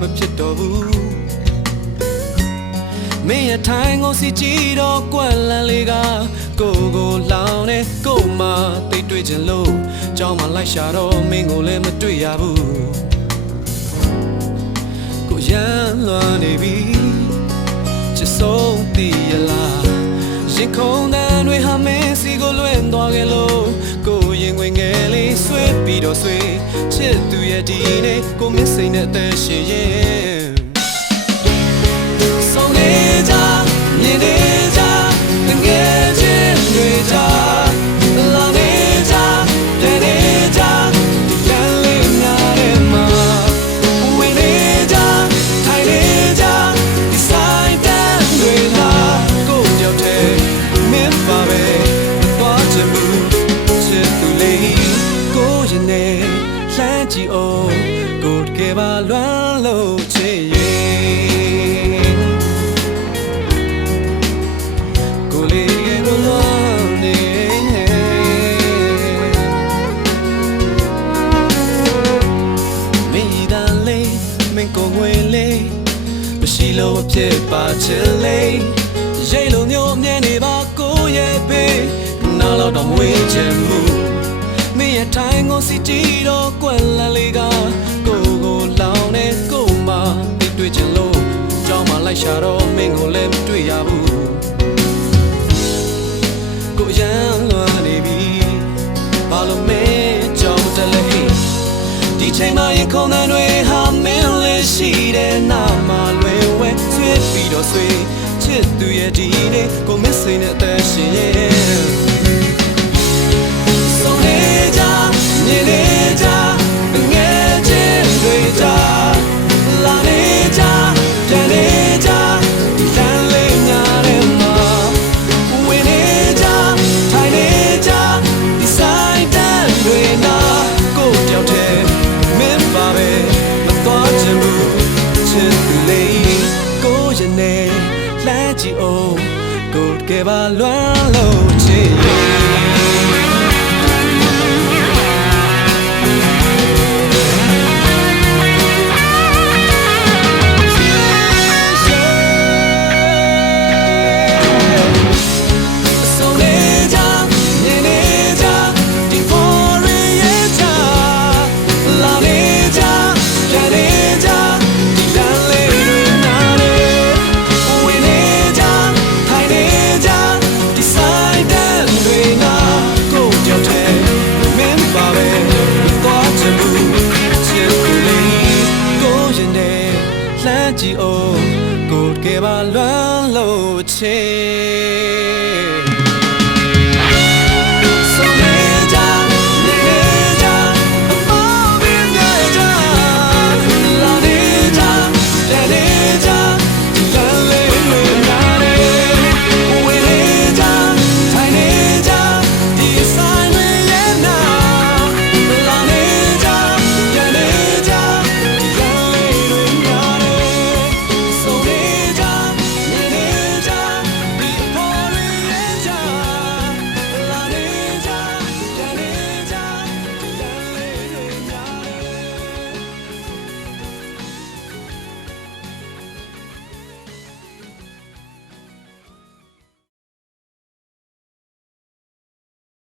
မဖြစ်တော့ဘူးမင်းရထိုင်ကိုစီကြည့်တော့ကွက်လန်းလေးကကိုလောင်နေကိုမှတိတ်တွေ့ချင်လို့ကြောင်းမှလိုက်ရှာတော့မင်းကိုလည်းမတွေ့ရဘူးကိုရမ်းလွန်နေပြီချစ်ဆုံးတည်ရလားရင်ခုန်တဲ့တွေဟာမင်းစီကိုလွင့်သွားခဲ့လို့ကိုရင်ဝင်ငယ်လေးဆွဲပြီးတော့ဆွေးချစ်သူရဲ့ဒီနေ့ကိုမင်းစိတ်နဲ့အသက်ရှင်ရင်ဆုံးနေကြမြင်နေကြငယ်ချင်းတွေကြလာနေကြတဲ့နေကြလမ်းလေးများတဲ့မှာဝင်နေကြထိုင်နေကြဒီဆိုင်တန်းတွေလာကိုကြောက်တဲ့မင်းပါပဲသွားချင်မှုချစ်သူလေးကိုရင်နေလှမ်းကြည့်အောင်ကိုတကယ်ပါလွမ်းလို့ချစ်ရင်ကိုလေးရဲ့လွမ်းနေမိသားလေးမင်းကိုငွေလေးမရှိလို့ဖြစ်ပါချစ်လေးရိတ်လို့မျိုးမြင်နေပါကိုရဲ့ဘေးနောက်တော့မဝေးချင်ဘူးမင်းရဲ့ထိုင်ကိုစီကြည့်တော့ကွက်လန်းလေးကကိုလောင်နေကိုမှတိတ်တွေ့ချင်လို့ကြောင်းမှလိုက်ရှာတော့မင်းကိုလည်းမတွေ့ရဘူးကိုရမ်းလွန်နေပြီဘာလို့မင်းကြောင်းတလဲဒီချိန်မှရင်ခုန်တဲ့တွေဟာမင်းလေးရှိတဲ့နာမလွယ်ဝဲဆွေးပြီးတော့ဆွေးချစ်သူရဲ့ဒီနေ့ကိုမစိမ့်တဲ့အသက်ရှင်ရဲ့ဆုံးနေကြမြင်နေကြငယ်ချင်းတွေကြလာနေကြပြန်နေကြလမ်းလေးညာထဲမှာဝင်နေကြထိုင်နေကြဒီဆိုင်တန်းတွေနာကိုကြောက်တဲ့မင်းပါပဲမသွားချင်ဘူးချစ်သူလေးကိုရင်နေလှမ်းကြည့်အောင်ကိုတကယ်ပါလွမ်းလို့ချစ်ကြည့်အောင်ကိုတကယ်ပါလွမ်းလို့ချစ်